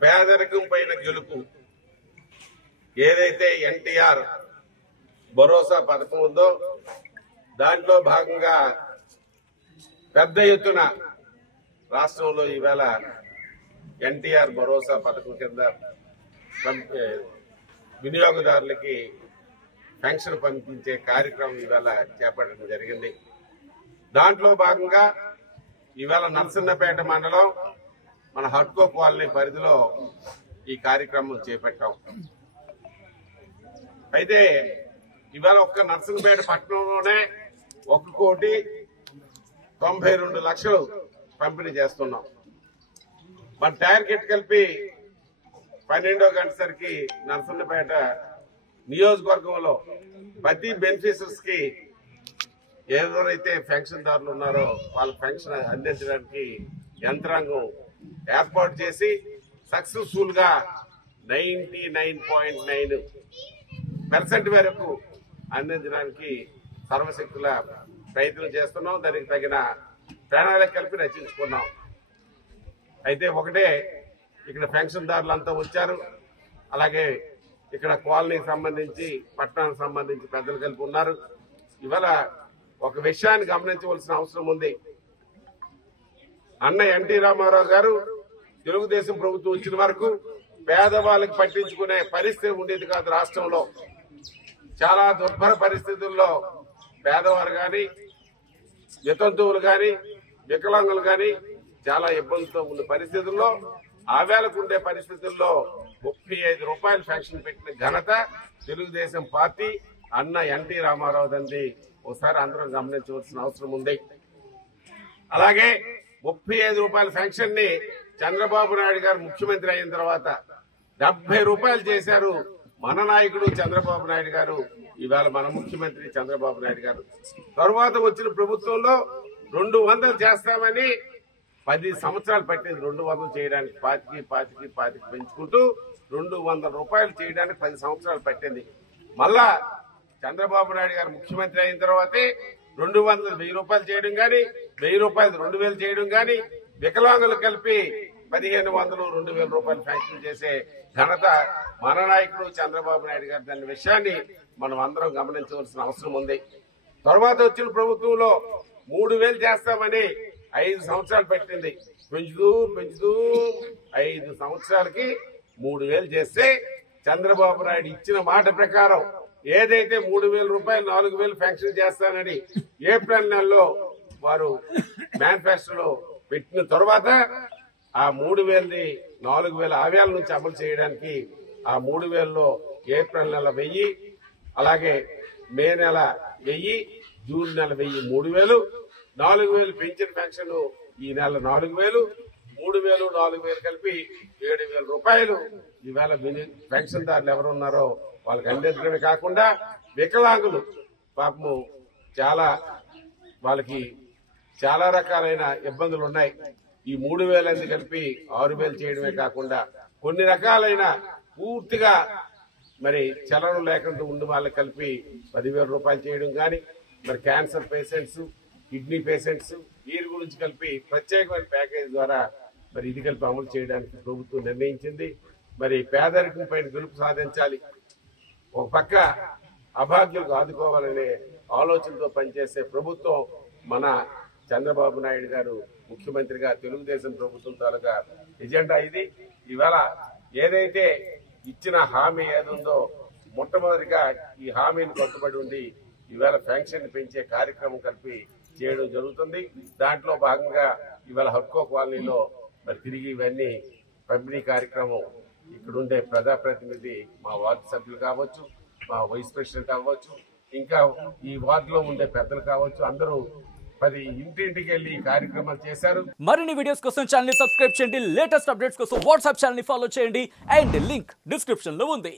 పేదరికం పైన గెలుపు ఏదైతే ఎన్టీఆర్ భరోసా పథకం ఉందో దాంట్లో భాగంగా పెద్ద ఎత్తున రాష్ట్రంలో ఈవేళ ఎన్టీఆర్ భరోసా పథకం కింద వినియోగదారులకి పెన్షన్ పంపించే కార్యక్రమం ఈవేళ చేపట్టడం జరిగింది. దాంట్లో భాగంగా ఈవేళ నరసన్నపేట మండలం మన హడ్కో కాలనీ పరిధిలో ఈ కార్యక్రమం చేపట్టాం. అయితే ఇవాళ ఒక్క నరసన్నపేట పట్టణంలోనే 1,92,00,000 పంపిణీ చేస్తున్నాం. మన టార్గెట్ కలిపి 12వ గంట సరికి నరసన్నపేట నియోజకవర్గంలో ప్రతి బెనిఫిషరీస్ కి ఎవరైతే పెన్షన్దారులు ఉన్నారో వాళ్ళ పెన్షన్ అందించడానికి యంత్రాంగం ఏర్పాటు చేసి సక్సెస్ఫుల్ గా 99.9% వరకు అందించడానికి సర్వశక్తుల ప్రయత్నం చేస్తున్నాం. దానికి తగిన ప్రణాళిక కలిపి రచించుకున్నాం. అయితే ఒకటే ఇక్కడ పెన్షన్దారులంతా వచ్చారు. అలాగే ఇక్కడ కాలనీకి సంబంధించి పట్టణానికి సంబంధించి పెద్దలు కలిపి ఉన్నారు. ఇవాళ ఒక విషయాన్ని గమనించవలసిన అవసరం ఉంది. అన్న ఎన్టీ రామారావు గారు తెలుగుదేశం ప్రభుత్వం వచ్చిన వరకు పేదవాళ్ళకి పట్టించుకునే పరిస్థితి ఉండేది కాదు. రాష్ట్రంలో చాలా దుర్భర పరిస్థితుల్లో పేదవారు గాని, వితంతువులు గాని, వికలాంగులు గాని చాలా ఇబ్బందులతో ఉన్న పరిస్థితుల్లో ఆవేళకు ఉండే పరిస్థితుల్లో 35 రూపాయలు పెన్షన్ పెట్టిన ఘనత తెలుగుదేశం పార్టీ అన్న ఎన్టీ రామారావు దండి ఒకసారి అందరం గమనించవలసిన అవసరం ఉంది. అలాగే 35 రూపాయల పెన్షన్ ని చంద్రబాబు నాయుడు గారు ముఖ్యమంత్రి అయిన తర్వాత 70 రూపాయలు చేశారు మన నాయకుడు చంద్రబాబు నాయుడు గారు. ఇవాళ మన ముఖ్యమంత్రి చంద్రబాబు నాయుడు గారు తరువాత వచ్చిన ప్రభుత్వంలో 200 చేస్తామని 10 సంవత్సరాలు పట్టింది. 200 చేయడానికి 25 పెంచుకుంటూ 200 రూపాయలు చేయడానికి 10 సంవత్సరాలు పట్టింది. మళ్ళా చంద్రబాబు నాయుడు గారు ముఖ్యమంత్రి అయిన తర్వాతే 200 1000 రూపాయలు చేయడం గాని, 1000 రూపాయలు 2000 చేయడం గాని, వికలాంగులు కలిపి 1500 2000 రూపాయలు పెన్షన్ చేసే ఘనత మన నాయకుడు చంద్రబాబు నాయుడు గారు. దాని విషయాన్ని మనం అందరం గమనించవలసిన అవసరం ఉంది. తర్వాత వచ్చిన ప్రభుత్వంలో 3000 చేస్తామని 5 సంవత్సరాలు పెట్టింది. పెంచుతూ 5 సంవత్సరాలకి 3000 చేస్తే చంద్రబాబు నాయుడు ఇచ్చిన మాట ప్రకారం ఏదైతే 3000 రూపాయలు 4000 పెన్షన్ చేస్తానని ఏప్రిల్ నెలలో వారు మేనిఫెస్టోలో పెట్టిన తర్వాత ఆ 3000ని 4000 ఆవేల నుంచి అమలు చేయడానికి ఆ 3000లో ఏప్రిల్ నెల 1000, అలాగే మే నెల 1000, జూన్ నెల 1000 3000, 4000 పెంచిన పెన్షన్ ఈ నెల 4000, 3000 4000 కలిపి 7000 రూపాయలు ఈవేళ పెన్షన్దారులు ఎవరున్నారో వాళ్ళకి అందించడమే కాకుండా వికలాంగులు పాపము వాళ్ళకి చాలా రకాలైన ఇబ్బందులు ఉన్నాయి. ఈ 3000 కలిపి 6000 చేయడమే కాకుండా కొన్ని రకాలైన పూర్తిగా మరి చలనం లేకుండా ఉండి వాళ్ళకి కలిపి 10,000 రూపాయలు చేయడం కానీ, మరి క్యాన్సర్ పేషెంట్స్, కిడ్నీ పేషెంట్స్ వీరి గురించి కలిపి ప్రత్యేకమైన ప్యాకేజ్ ద్వారా మరి ఇది కలిపి అమలు చేయడానికి ప్రభుత్వం నిర్ణయించింది. మరి పేదరికం పైన గెలుపు సాధించాలి, ఒక పక్క అభాగ్యులకు ఆదుకోవాలనే ఆలోచనతో పనిచేసే ప్రభుత్వం మన చంద్రబాబు నాయుడు గారు ముఖ్యమంత్రిగా తెలుగుదేశం ప్రభుత్వం తాలూకా ఎజెండా ఇది. ఇవాళ ఏదైతే ఇచ్చిన హామీ ఏదుందో మొట్టమొదటిగా ఈ హామీని కట్టుబడి ఉండి ఇవాళ పెన్షన్ పెంచే కార్యక్రమం కలిపి చేయడం జరుగుతుంది. దాంట్లో భాగంగా ఇవాళ హడ్కో కాలనీలో మరి తిరిగి ఇవన్నీ పంపిణీ కార్యక్రమం ఇక్కడుండే ప్రజాప్రతినిధి మా వార్డు సభ్యులు కావచ్చు, మా వైస్ ప్రెసిడెంట్ అవ్వచ్చు, ఇంకా ఈ వార్డులో ఉండే పెద్దలు కావచ్చు, అందరూ మరి ఇంటింటికి వెళ్లి ఈ కార్యక్రమాలు చేశారు. మరిన్ని వీడియోస్ కోసం ఛానల్ ని సబ్స్క్రైబ్ చేయండి, లేటెస్ట్ అప్డేట్స్ కోసం వాట్సాప్ ఛానల్ ని ఫాలో చేయండి అండ్ లింక్ డిస్క్రిప్షన్ లో ఉంది.